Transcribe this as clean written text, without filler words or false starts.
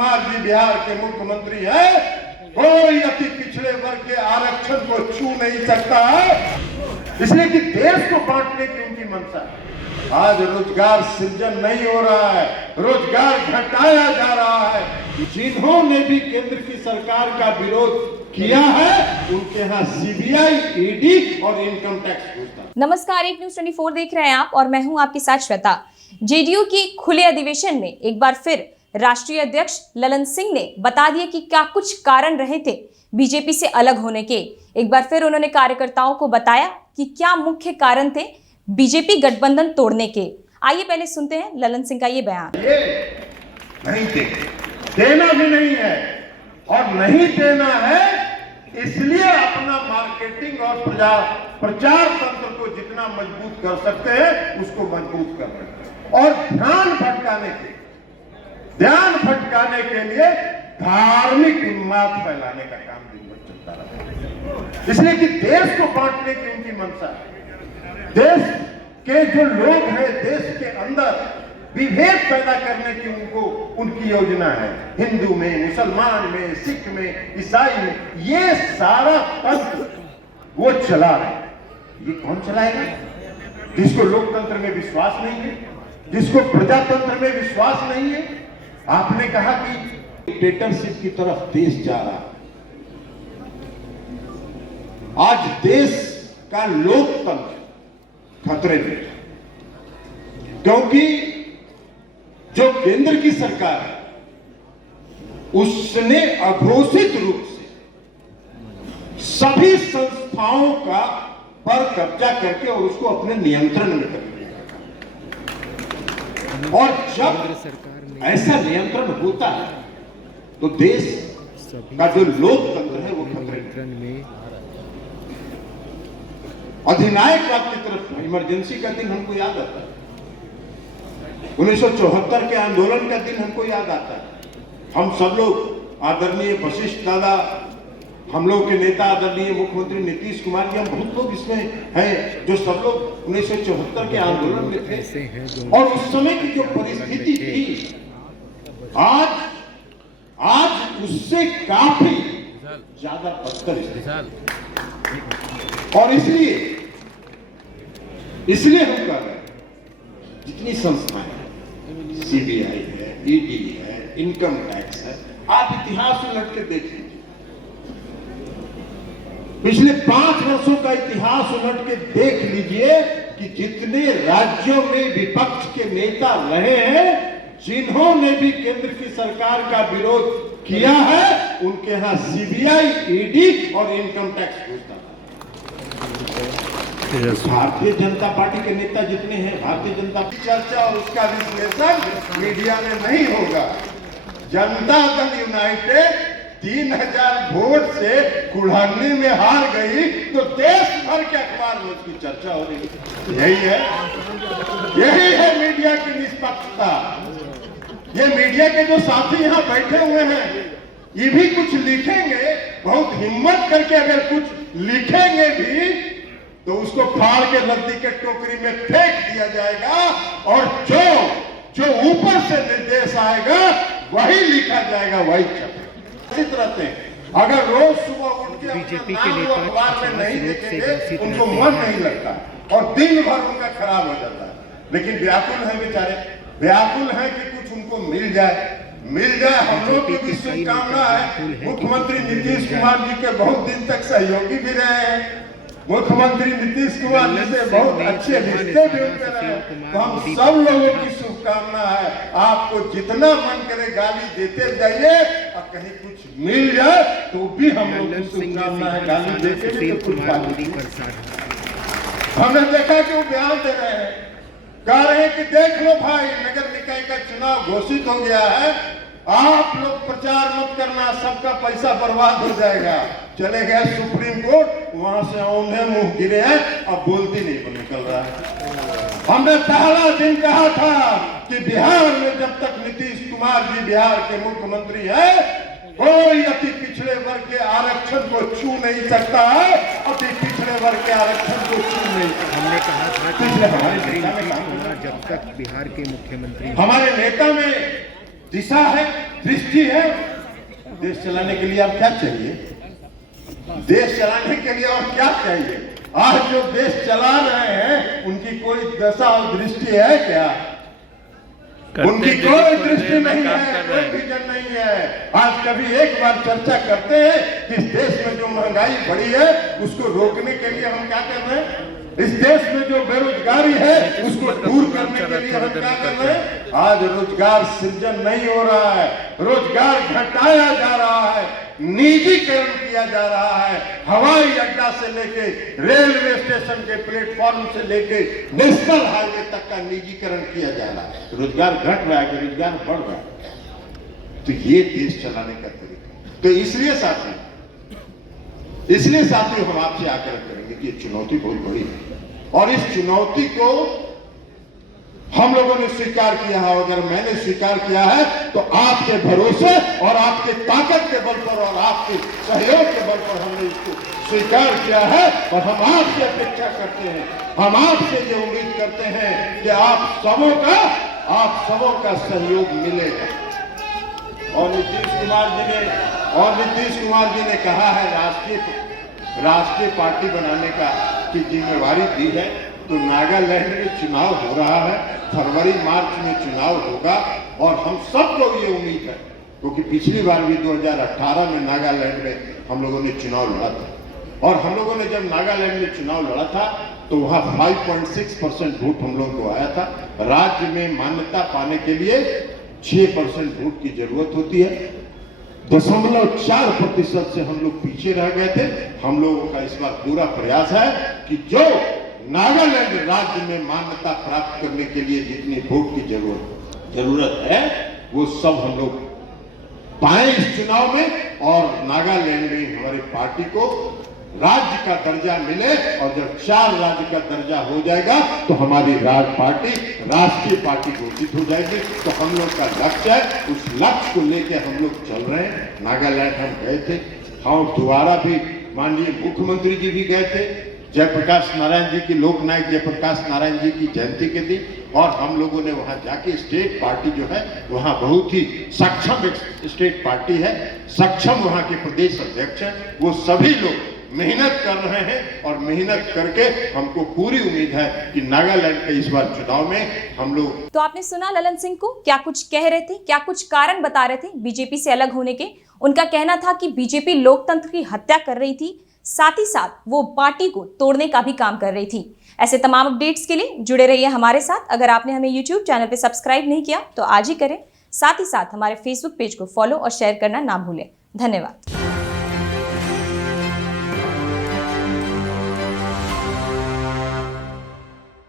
कुमार जी बिहार के मुख्यमंत्री हैं, कोई अति पिछड़े वर्ग के आरक्षण को छू नहीं सकता है, इसलिए कि देश को बांटने की उनकी मंशा है। आज रोजगार सृजन नहीं हो रहा है, रोजगार घटाया जा रहा है। जिन्होंने भी केंद्र की सरकार का विरोध किया है उनके यहाँ सीबीआई, ईडी और इनकम टैक्स घुसता है। नमस्कार, एक न्यूज़ 24 देख रहे हैं आप और मैं हूं आपके साथ श्वेता। जेडीयू की खुले अधिवेशन में एक बार फिर राष्ट्रीय अध्यक्ष ललन सिंह ने बता दिया कि क्या कुछ कारण रहे थे बीजेपी से अलग होने के। एक बार फिर उन्होंने कार्यकर्ताओं को बताया कि क्या मुख्य कारण थे बीजेपी गठबंधन तोड़ने के। आइए पहले सुनते हैं ललन सिंह का ये बयान। ये नहीं देना भी नहीं है और नहीं देना है, इसलिए अपना मार्केटिंग और प्रचार तंत्र को जितना मजबूत कर सकते हैं उसको मजबूत कर रहे हैं और ध्यान भटकाने के लिए धार्मिक उन्माद फैलाने का काम दिन भर चलता रहा है, इसलिए कि देश को बांटने की उनकी मंशा है। देश के जो लोग हैं, देश के अंदर विभेद पैदा करने की उनकी योजना है। हिंदू में, मुसलमान में, सिख में, ईसाई में, ये सारा तंत्र वो चला रहे हैं। ये कौन चलाएगा? जिसको लोकतंत्र में विश्वास नहीं है, जिसको प्रजातंत्र में विश्वास नहीं है। आपने कहा कि डिक्टेटरशिप की तरफ देश जा रहा है। आज देश का लोकतंत्र खतरे में, क्योंकि जो केंद्र की सरकार है उसने अघोषित रूप से सभी संस्थाओं का पर कब्जा करके और उसको अपने नियंत्रण में कर लिया। और जब ऐसा नियंत्रण होता है तो देश का जो लोकतंत्र है वो खतरे में। अधिनायकवाद की तरफ इमरजेंसी का दिन हमको याद आता है, 1974 के आंदोलन का दिन हमको याद आता है। हम सब लोग आदरणीय वशिष्ठ दादा, हम लोग के नेता आदरणीय मुख्यमंत्री नीतीश कुमार जी, हम बहुत लोग इसमें हैं जो सब लोग 1974 के आंदोलन में थे। और उस समय की जो परिस्थिति थी आज उससे काफी ज्यादा बदतर स्थिति, और इसलिए हम कर रहे हैं जितनी संस्थाएं, सीबीआई है, ईडी है, इनकम टैक्स है, आप इतिहास उलट के देख लीजिए। पिछले 5 वर्षों का इतिहास उलट के देख लीजिए कि जितने राज्यों में विपक्ष के नेता रहे हैं, जिन्होंने भी केंद्र की सरकार का विरोध किया है उनके यहां सीबीआई, ईडी और इनकम टैक्स घुसता है। भारतीय जनता पार्टी के नेता जितने हैं, भारतीय जनता चर्चा और उसका विश्लेषण मीडिया में नहीं होगा। जनता दल यूनाइटेड 3000 वोट से कुल्हाड़ी में हार गई तो देश भर के अखबार में उसकी चर्चा हो रही है। यही है मीडिया की निष्पक्षता। ये मीडिया के जो साथी यहाँ बैठे हुए हैं, ये भी कुछ लिखेंगे, बहुत हिम्मत करके अगर कुछ लिखेंगे भी तो उसको फाड़ के रद्दी के टोकरी में फेंक दिया जाएगा और जो ऊपर से निर्देश आएगा वही लिखा जाएगा, वही छपेगा। रहते हैं अगर रोज सुबह उठ के बीजेपी के नेता अखबार में नहीं देखेंगे उनको मन नहीं लगता और दिन भर उनका खराब हो जाता है। लेकिन व्याकुल है बेचारे, व्याकुल है कि कुछ उनको मिल जाए। हम लोग की भी शुभकामना है। मुख्यमंत्री नीतीश कुमार जी के बहुत दिन तक सहयोगी भी रहे हैं, मुख्यमंत्री नीतीश कुमार जी से बहुत अच्छे रिश्ते भी उनके रहे। तो हम सब लोगों की शुभकामना है, आपको जितना मन करे गाली देते जाइए और कहीं कुछ मिल जाए तो भी हम लोग की शुभकामना है। गाली देते भी तो कुछ हमने देखा कि वो बयान दे रहे हैं, कह रहे हैं कि देख लो भाई, नगर निकाय का चुनाव घोषित हो गया है, आप लोग प्रचार मत करना, सबका पैसा बर्बाद हो जाएगा। चले गए सुप्रीम कोर्ट, वहां से औंधे मुंह गिरे हैं, अब बोलती नहीं निकल रहा है। हमने पहला दिन कहा था कि बिहार में जब तक नीतीश कुमार जी बिहार के मुख्यमंत्री हैं, कोई अति पिछड़े वर्ग के आरक्षण को छू नहीं सकता है। अति पिछड़े वर्ग के आरक्षण को छू नहीं। हमने कहा था कि हमारे जब तक बिहार के मुख्यमंत्री, हमारे नेता में दिशा है, दृष्टि है। देश चलाने के लिए आप क्या चाहिए? देश चलाने के लिए और क्या चाहिए? आज जो देश चला रहे हैं उनकी कोई दशा और दृष्टि है क्या? उनकी कोई दृष्टि नहीं है, कोई विजन नहीं है। आज कभी एक बार चर्चा करते हैं कि इस देश में जो महंगाई बढ़ी है उसको रोकने के लिए हम क्या कर रहे हैं? इस देश में जो बेरोजगारी है उसको दूर करने के लिए हम क्या कर रहे हैं? आज रोजगार सृजन नहीं हो रहा है, रोजगार घटाया जा रहा है, निजीकरण किया जा रहा है। हवाई अड्डा से लेके रेलवे स्टेशन के प्लेटफॉर्म से लेके नेशनल हाईवे तक का निजीकरण किया जा रहा है। रोजगार घट रहा है, रोजगार बढ़ रहा है। तो ये देश चलाने का तरीका। तो इसलिए साथियों हम आपसे आग्रह करेंगे कि ये चुनौती बहुत बड़ी है और इस चुनौती को हम लोगों ने स्वीकार किया है। अगर मैंने स्वीकार किया है तो आपके भरोसे और आपके ताकत के बल पर और आपके सहयोग के बल पर हमने इसको स्वीकार किया है। और हम आपसे अपेक्षा करते हैं, हम आपसे ये उम्मीद करते हैं कि आप सबों का सहयोग मिलेगा। और नीतीश कुमार जी ने कहा है राष्ट्रीय पार्टी बनाने का की जिम्मेवारी दी है। तो नागालैंड में चुनाव हो रहा है, फरवरी मार्च में चुनाव होगा और हम सबको ये उम्मीद है, क्योंकि पिछली बार भी 2018 में नागालैंड में हम लोगों ने चुनाव लड़ा था और हम लोगों ने जब नागालैंड में चुनाव लड़ा था तो वहां 5.6% वोट हम लोगों को आया था। राज्य में मान्यता पाने के लिए 6% वोट की जरूरत होती है। 0.4% से हम लोग पीछे रह गए थे। हम लोगों का इस बार पूरा प्रयास है कि जो नागालैंड राज्य में मान्यता प्राप्त करने के लिए जितनी वोट की जरूरत है वो सब हम लोग पाए इस चुनाव में और नागालैंड में हमारी पार्टी को राज्य का दर्जा मिले। और जब 4 राज्य का दर्जा हो जाएगा तो हमारी राष्ट्रीय पार्टी घोषित हो जाएगी। तो हम लोग का लक्ष्य है, उस लक्ष्य को लेकर हम लोग चल रहे हैं। नागालैंड हम गए थे, हम दोबारा भी माननीय मुख्यमंत्री जी भी गए थे जयप्रकाश नारायण जी की, लोकनायक जयप्रकाश नारायण जी की जयंती के दिन। और हम लोगों ने वहां जाके स्टेट पार्टी जो है वहां बहुत ही सक्षम स्टेट पार्टी है, सक्षम वहां के प्रदेश अध्यक्ष है। वो सभी लोग मेहनत कर रहे हैं और मेहनत करके हमको पूरी उम्मीद है कि नागालैंड के इस बार चुनाव में हम लोग। तो आपने सुना ललन सिंह को क्या कुछ कह रहे थे, क्या कुछ कारण बता रहे थे बीजेपी से अलग होने के। उनका कहना था कि बीजेपी लोकतंत्र की हत्या कर रही थी, साथ ही साथ वो पार्टी को तोड़ने का भी काम कर रही थी। ऐसे तमाम अपडेट्स के लिए जुड़े रहिए हमारे साथ। अगर आपने हमें यूट्यूब चैनल पर सब्सक्राइब नहीं किया तो आज ही करें। साथ ही साथ हमारे फेसबुक पेज को फॉलो और शेयर करना ना भूलें। धन्यवाद।